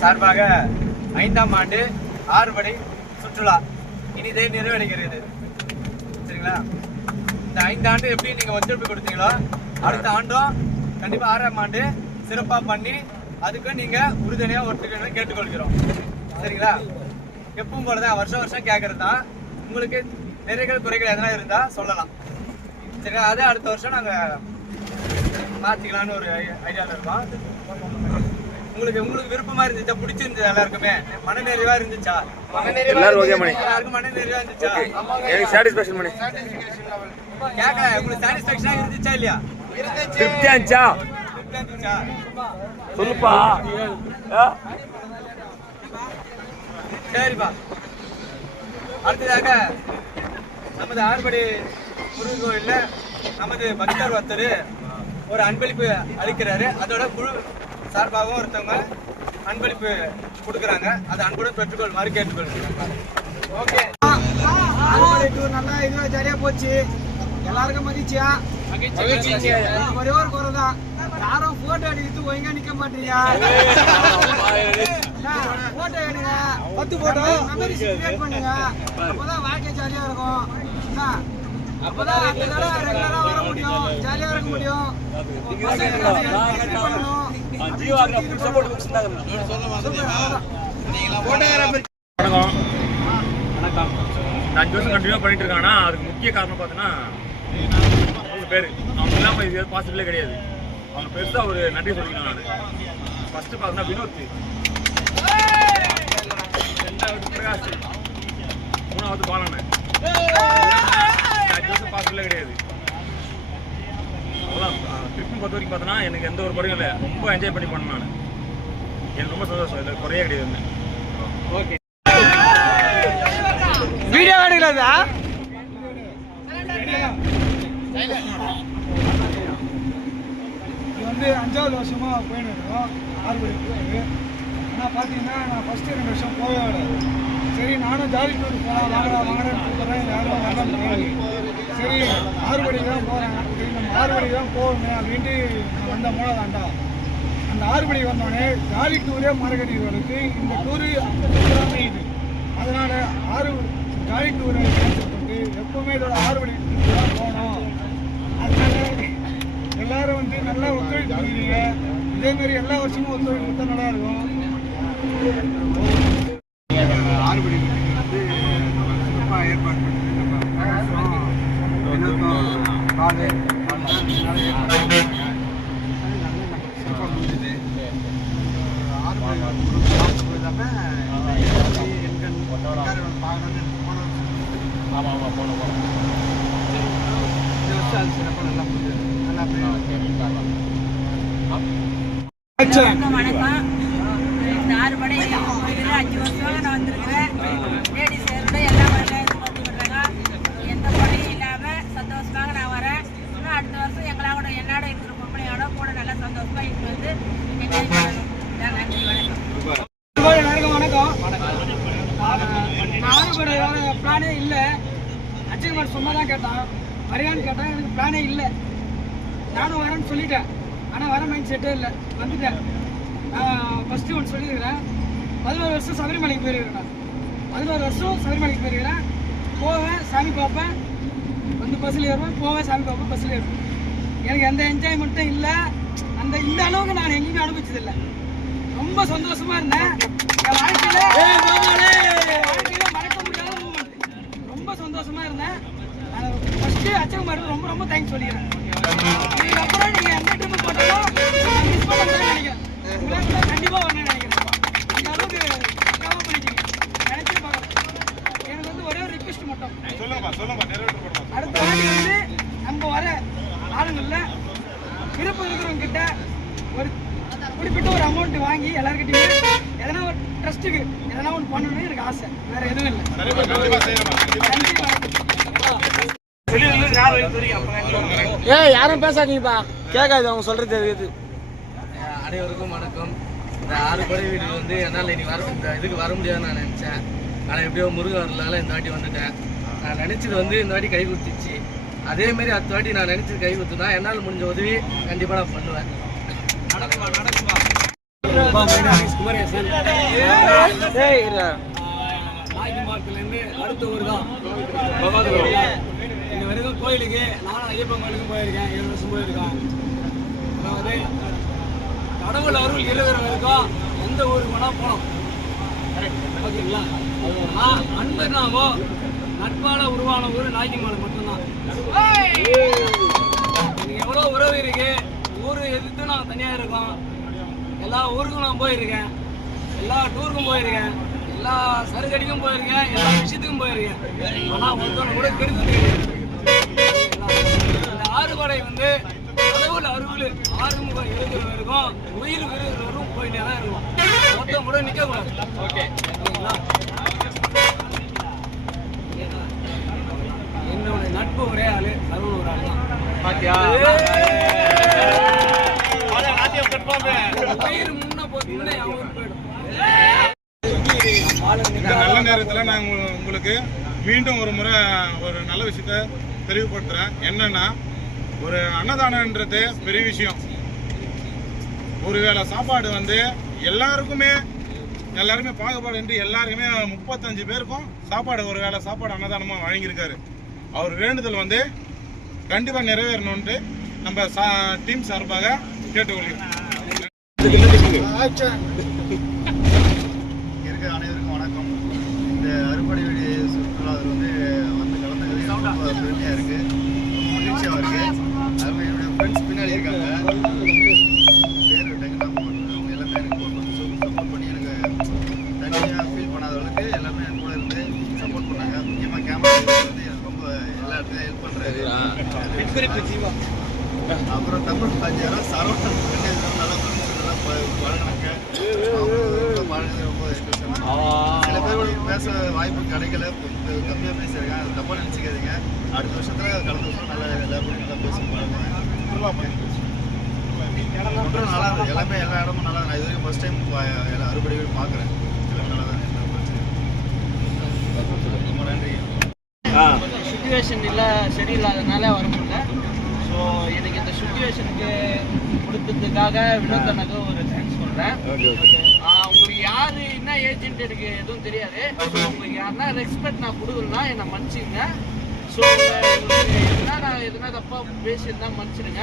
சார்பாக 5ஆம் ஆண்டு ஆறுபடை சுற்றுலா இனிதே நிறைவடைகிறது. சரிங்களா? இந்த 5 ஆண்டு எப்படி நீங்க ஒத்துழைப்பு கொடுத்தீங்களோ அடுத்த ஆண்டும் கண்டிப்பா 6ஆம் ஆண்டு சிறப்பா பண்ணி அதுக்கு நீங்க உறுதுணையா ஒத்துக்கணும்னு கேட்டுக்கொள்கிறோம். சரிங்களா? எப்பவும் போலதான் வருஷம் வருஷம் கேட்கறது தான். உங்களுக்கு நிறைகள் குறைகள் எதனா இருந்தா சொல்லலாம். சரிங்களா? அது அடுத்த வருஷம் நாங்க மாத்திக்கலாம்னு ஒரு ஐடியாவில் இருக்கோம். உங்களுக்கு விருப்பமா இருந்துச்சா? பிடிச்சிருந்துச்சு? எல்லாருக்குமே மனநிறைவா இருந்துச்சா? எல்லாருக்கும் மனநிறைவா இருந்துச்சா? கேட்கல, உங்களுக்கு சாட்டிஸ்பேக்ஷனா இருந்துச்சா இல்லையா? சொல்லுப்பா. சரிப்பா. அடுத்ததாக நமது ஆறுபடை முருகன் கோயில்ல நமது பக்தர் ஒருத்தர் ஒரு அன்பளிப்பு அளிக்கிறாரு. அதோட குழு சார்பாகவும் ஒருத்தவங்க அன்பளிப்பு கொடுக்குறாங்க. அதை அன்புடன் பெற்றுக்கொள்ளுமாறு கேட்டுக்கொள்கிறேன். ஓகே, ஆறுபடை டூர் நல்லா இதுவா சரியா போச்சு. எல்லாருக்கும் மகிழ்ச்சியா? ஒரே ஒரு குறை தான், யாரும் போட்டோ எடுத்து ஒழுங்கா நிக்க மாட்டீங்க. போட்டோ எடுங்க, 10 போட்டோ மெமரிஸ் கிரியேட் பண்ணுங்க. அப்பதான் வாழ்க்கை ஜாலியா இருக்கும். அப்பதான் அடுத்த தடவை ரெகுலரா வர முடியும், ஜாலியா இருக்க முடியும். வணக்கம். 5 வருஷம் கண்டினியூ பண்ணிட்டு இருக்காங்கன்னா அதுக்கு முக்கிய காரணம் பார்த்தீங்கன்னா 3 பேர். அவங்க இல்லாமல் இது பாசிபிளே கிடையாது. அவங்க பெருசா ஒரு நன்றி சொல்லிக்கணும். நான் ஃபர்ஸ்ட் பார்த்தீங்கன்னா வினோத், 2வது பிரகாஷ், 3வது பாலன். 5 வருஷம் பாசிபிளே கிடையாது. அவ்வளோதான். ட்ரிப்புன்னு பொறுத்த வரைக்கும் பார்த்தோன்னா எனக்கு எந்த ஒரு குறையும் இல்லை. ரொம்ப என்ஜாய் பண்ணி பண்ணேன். நான் எனக்கு ரொம்ப சந்தோஷம். இல்லை குறையே கிடையாது. ஓகே, வீடியோ எடுக்கலாதா? இது வந்து 5வது வருஷமா போயின்னு இருக்கோம் ஆறுபடை டூருக்கு. ஆனால் பார்த்தீங்கன்னா நான் ஃபஸ்ட்டு 2 வருஷம் போகவே விடாது. சரி, நானும் ஜாலி டூருக்கு போகலாம் வாங்குறேன்னு கூப்பிட்றேன். யாரும் வரலாம். சரி, ஆறுபடிக்கு தான் போகிறேன். சரி, நம்ம ஆறுபடிக்கு தான் போகணும் அப்படின்ட்டு நான் வந்த மூலதாண்டா. அந்த ஆறுபடி வந்தோடனே ஜாலி டூரே மரகடிகளுக்கு இந்த டூரு எல்லாமே இது. அதனால் ஜாலி டூரை கேன்சல் பண்ணி எப்போவுமே இதோட ஆறுபடி டூர் தான் போகணும். அதனால எல்லாரும் வந்து நல்லா ஒத்துழைப்பு கொடுக்குறீங்க. இதேமாரி எல்லா வருஷமும் ஒத்துழைப்பு கொடுத்தா நல்லா இருக்கும். ஆறுபடி வந்து சிறப்பாக ஏற்பாடு பண்ணிட்டு சிறப்பாக முடிஞ்சுது. ஆறுபடி அது சிறப்பாக நல்லா முடிஞ்சது. நல்லா வணக்கம். இந்த ஆறுபடை கோயிலில் 5 வருஷமாக நான் வந்திருக்கிறேன். லேடிஸ் சேரோட எல்லா வரையிலும் வந்து விடுறாங்க. எந்த குறையும் இல்லாமல் சந்தோஷமாக நான் வரேன். இன்னும் அடுத்த வருஷம் என்னோட இருக்கிற பொம்பளையோட கூட நல்லா சந்தோஷமாக இங்கே வந்து என்ஜாய் பண்ணணும். நன்றி, வணக்கம். ஆறுபடையோட பிளானே இல்லை. அச்சகமார் சும்மா தான் கேட்டான், வரையான்னு கேட்டான். எனக்கு பிளானே இல்லை. நானும் வரேன்னு சொல்லிட்டேன். ஆனால் வர மைண்ட் செட்டே இல்லை. வந்துட்டேன். ஃபஸ்ட்டு ஒன்று சொல்லியிருக்கிறேன். 11 வருஷம் சபரிமலைக்கு போயிருக்கிறேன். நான் 11 வருஷம் சபரிமலைக்கு போயிருக்கிறேன். போவேன், சாமி பார்ப்பேன், வந்து பஸ்ஸில் ஏறுவேன், போவேன், சாமி பார்ப்பேன், பஸ்ஸில் ஏறுவேன். எனக்கு எந்த என்ஜாய்மெண்ட்டும் இல்லை. இந்த அளவுக்கு நான் எங்கேயுமே அனுபவிச்சதில்லை. ரொம்ப சந்தோஷமா இருந்தேன். என் வாழ்க்கையில மறக்க முடியாத மூமெண்ட். ரொம்ப சந்தோஷமா இருந்தேன். நான் ஃபஸ்ட்டு அச்சகமாருக்கு ரொம்ப ரொம்ப தேங்க்ஸ் சொல்லிக்கிறேன். இதுக்கப்புறம் நீங்கள் எந்த ட்ரிப்பு போட்டாலும் மிஸ் பண்ணதான் நினைக்கிறேன். கண்டிப்பாக வரணும்னு நினைக்கிறேன். அந்த அளவுக்கு கவர் பண்ணிட்டீங்க. நினைச்சு பார்க்கலாம். எனக்கு வந்து ஒரே ஒரு ரிக்வெஸ்ட் மட்டும். அடுத்த வாட்டி வந்து நம்ம வர ஆளுங்களில் விருப்பம் இருக்கிறவங்க கிட்ட ஒரு குறிப்பிட்ட ஒரு அமௌண்ட் வாங்கி எல்லாருக்கிட்டையுமே எதனா ஒரு ட்ரஸ்ட்டுக்கு எதனா ஒன்று பண்ணணும்னு எனக்கு ஆசை. வேற எதுவும் இல்லை. யாரும் பேசாதீங்கப்பா, கேட்காது அவங்க சொல்றது தெரியுது. அனைவருக்கும் வணக்கம். இந்த ஆறுபடை வீடு வந்து என்னால் இன்னைக்கு இதுக்கு வர முடியாதுன்னு நான் நினச்சேன். ஆனால் எப்படியோ முருகன் வரலால இந்த வாட்டி வந்துட்டேன். நான் நினச்சது வந்து இந்த வாட்டி கை கொடுத்துச்சு. அதேமாரி அடுத்த வாட்டி நான் நினச்சது கை கொடுத்துனா என்னால் முடிஞ்ச உதவி கண்டிப்பாக நான் பண்ணுவேன். குமரேசன் நாய்க்குமாரத்துலேருந்து அடுத்த ஊர் தான் இன்ன வரைக்கும் கோயிலுக்கு நானும் ஐயப்பன் கோயிலுக்கும் போயிருக்கேன் 7 வருஷம் போயிருக்கேன். அதாவது கடவுள் அருள் இருக்கிற வரைக்கும் எந்த ஊருக்கு வேணால் போனோம் ஓகேங்களா. ஆனால் அன்புனாவோ நட்பால உருவான ஊர் நாய்க்குமார் மட்டும்தான். எனக்கு எவ்வளோ உறவு இருக்கு, ஊர் எதிர்த்து நான் தனியாக இருக்கோம். எல்லா ஊருக்கும் நான் போயிருக்கேன், எல்லா டூருக்கும் போயிருக்கேன், எல்லா சருகடிக்கும் போயிருக்கேன், எல்லா விஷயத்துக்கும் போயிருக்கேன். ஆனால் ஒருத்தவங்க கூட கெடுத்து இந்த ஆறுபடை வந்து கடவுள் அருள் ஆறுமுகம் இருக்கிற வரைக்கும் உயிர் விருதும் போயிட்டே தான் இருக்கும். மொத்தம் கூட நிற்கக்கூடாது. ஓகே ஓகேங்களா. என்னோட நட்பு ஒரே ஆளு, அருள் ஒரு ஆள் தான். உயிர் முன்ன போட்டு முன்னே அவரு போயிடும். இந்த நல்ல நேரத்தில் நான் உங்களுக்கு மீண்டும் ஒரு முறை ஒரு நல்ல விஷயத்த தெளிவுபடுத்துகிறேன். என்னன்னா, ஒரு அன்னதானன்றது பெரிய விஷயம். ஒரு வேளை சாப்பாடு வந்து எல்லாருமே பாகுபாடு எல்லாருக்குமே 35 பேருக்கும் சாப்பாடு ஒரு வேளை சாப்பாடு அன்னதானமாக வழங்கியிருக்காரு. அவர் வேண்டுதல் வந்து கண்டிப்பாக நிறைவேறணும்ட்டு நம்ம டீம் சார்பாக கேட்டுக்கொள்கிறோம். அனைவருக்கும் வணக்கம். இந்த அறுபடை வீடு சுற்றுலா வந்து கலந்துக்கிறது ரொம்ப பெருமையாக இருக்குது, மகிழ்ச்சியாக இருக்குது. அதுவும் என்னுடைய ஃப்ரெண்ட்ஸ் பின்னாடி இருக்காங்க, பேர் டெக்னாக அவங்க எல்லாமே எனக்கு கொஞ்சம் சப்போர்ட் பண்ணி எனக்கு தனியாக ஃபீல் பண்ணாத அளவுக்கு எல்லாமே என் கூட இருந்து சப்போர்ட் பண்ணாங்க. முக்கியமாக கேமரா வந்து எனக்கு ரொம்ப எல்லா இடத்துலையும் ஹெல்ப் பண்ணுறாரு. அப்புறம் தமிழ் பாஞ்சாரம் சரவணன் நல்லா பழகினாங்க. ரொம்ப சில பேரோட பேச வாய்ப்பு கிடைக்கல, கம்மியாக பேசுறேங்க, அது தப்பாக நினச்சிக்காதீங்க. அடுத்த வருஷத்துல கலந்து நல்லா எல்லாருமே நல்லா பேசி பழகுவேன். நல்லா இருந்தது, எல்லாமே எல்லா இடமும் நல்லா. நான் இது வரைக்கும் ஃபர்ஸ்ட் டைம் அறுபடை வீடு பார்க்குறேன். எல்லாமே நல்லா தான் ரொம்ப நன்றி. சுச்சுவேஷன் இல்லை சரியில்லாதனால வர முடியல. ஸோ எனக்கு இந்த சுச்சுவேஷனுக்கு கொடுத்ததுக்காக வினோதனுக்கு ஒரு தேங்க்ஸ் சொல்கிறேன். உங்களுக்கு யார் என்ன ஏஜென்ட் எனக்கு எதுவும் தெரியாது. ஸோ உங்களுக்கு யாருன்னா ரெஸ்பெக்ட் நான் கொடுக்கலன்னா என்னை மன்னிச்சிங்க. ஸோ நான் எதுனா தப்பாக பேசியிருந்தா மன்னிச்சிடுங்க.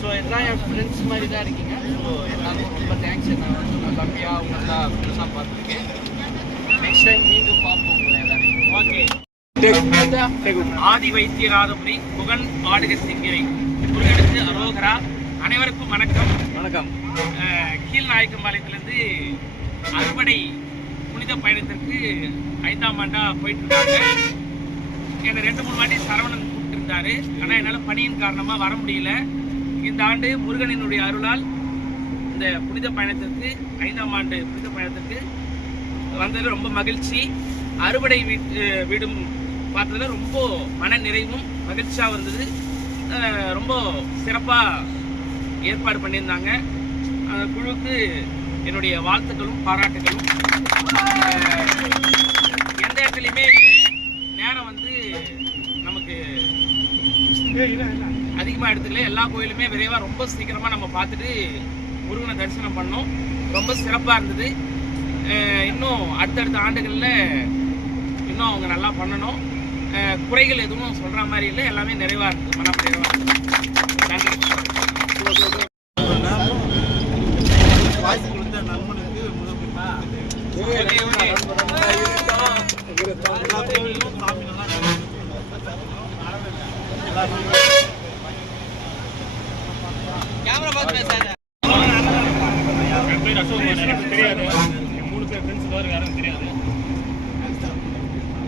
ஸோ எல்லாம் என் ஃப்ரெண்ட்ஸ் மாதிரி தான் இருக்கீங்க. ஸோ எல்லாருக்கும் ரொம்ப தேங்க்ஸ். நான் கம்மியாக அவங்க தான் ஃப்ரெண்ட்ஸாக பார்த்துருக்கேன். நெக்ஸ்ட் டைம் மீண்டும் பார்ப்போம் உங்களை எல்லாரையும். ஓகே. ஆதி வைத்தியநாதபுரி புகழ் ஆடுக சிங்கிரை முருகனுக்கு அரோகரா. அனைவருக்கும் வணக்கம். வணக்கம். கீழ் நாயக்கம்பாளையத்திலிருந்து அறுபடை புனித பயணத்திற்கு 5ஆம் ஆண்டா போயிட்டு இருக்காங்க. என்னை 2-3 வாட்டி சரவணன் கூப்பிட்டுருந்தாரு. ஆனால் என்னால் பணியின் காரணமாக வர முடியல. இந்த ஆண்டு முருகனினுடைய அருளால் இந்த புனித பயணத்திற்கு 5ஆம் ஆண்டு புனித பயணத்திற்கு வந்ததில் ரொம்ப மகிழ்ச்சி. அறுபடை வீடும் பார்த்ததில் ரொம்ப மன நிறைவும் மகிழ்ச்சியாக இருந்தது. ரொம்ப சிறப்பாக ஏற்பாடு பண்ணியிருந்தாங்க. அந்த குழுவுக்கு என்னுடைய வாழ்த்துக்களும் பாராட்டுகளும். எந்த இடத்துலையுமே நேரம் வந்து நமக்கு அதிகமாக எடுத்துக்கல. எல்லா கோயிலுமே விரைவாக ரொம்ப சீக்கிரமாக நம்ம பார்த்துட்டு முருகனை தரிசனம் பண்ணோம். ரொம்ப சிறப்பாக இருந்தது. இன்னும் அடுத்தடுத்த ஆண்டுகளில் இன்னும் அவங்க நல்லா பண்ணணும். குறைகள் எதுவும் சொல்கிற மாதிரி இல்லை, எல்லாமே நிறைவாக இருக்குது, மன நிறைவாக இருக்குது. நன்றி. வாய்ப்பு கொடுத்த நண்பனுக்கு கேமரா பார்த்து பேசாத. என் பேர் அசோக், எனக்கு தெரியாது. 3 பேர் ஃப்ரெண்ட்ஸ் தவிர யாரும் தெரியாது.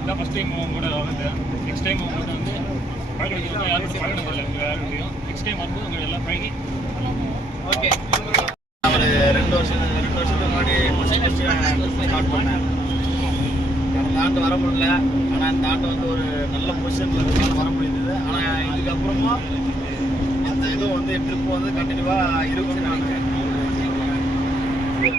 இதான் ஃபஸ்ட் டைம் அவங்க கூட வந்து. நெக்ஸ்ட் டைம் அவங்க கூட வந்து பழகிட்டு யாரும் பழகின போடல, உங்களுக்கு யாரும் தெரியும். நெக்ஸ்ட் டைம் வரும்போது அவங்க எல்லாம் பழகி. ஓகே. ஒரு 2 வருஷத்துக்கு முன்னாடி ஸ்டார்ட் பண்ணேன். இந்த ஆண்டு வர முடியல. ஆனால் இந்த ஆண்டு வந்து ஒரு நல்ல பொசிஷனில் இருந்தாலும் வர முடியுது. ஆனால் இதுக்கப்புறமா இந்த இதுவும் வந்து ட்ரிப் வந்து கண்டினியூவாக இருக்கும்னு நினைக்கிறேன்.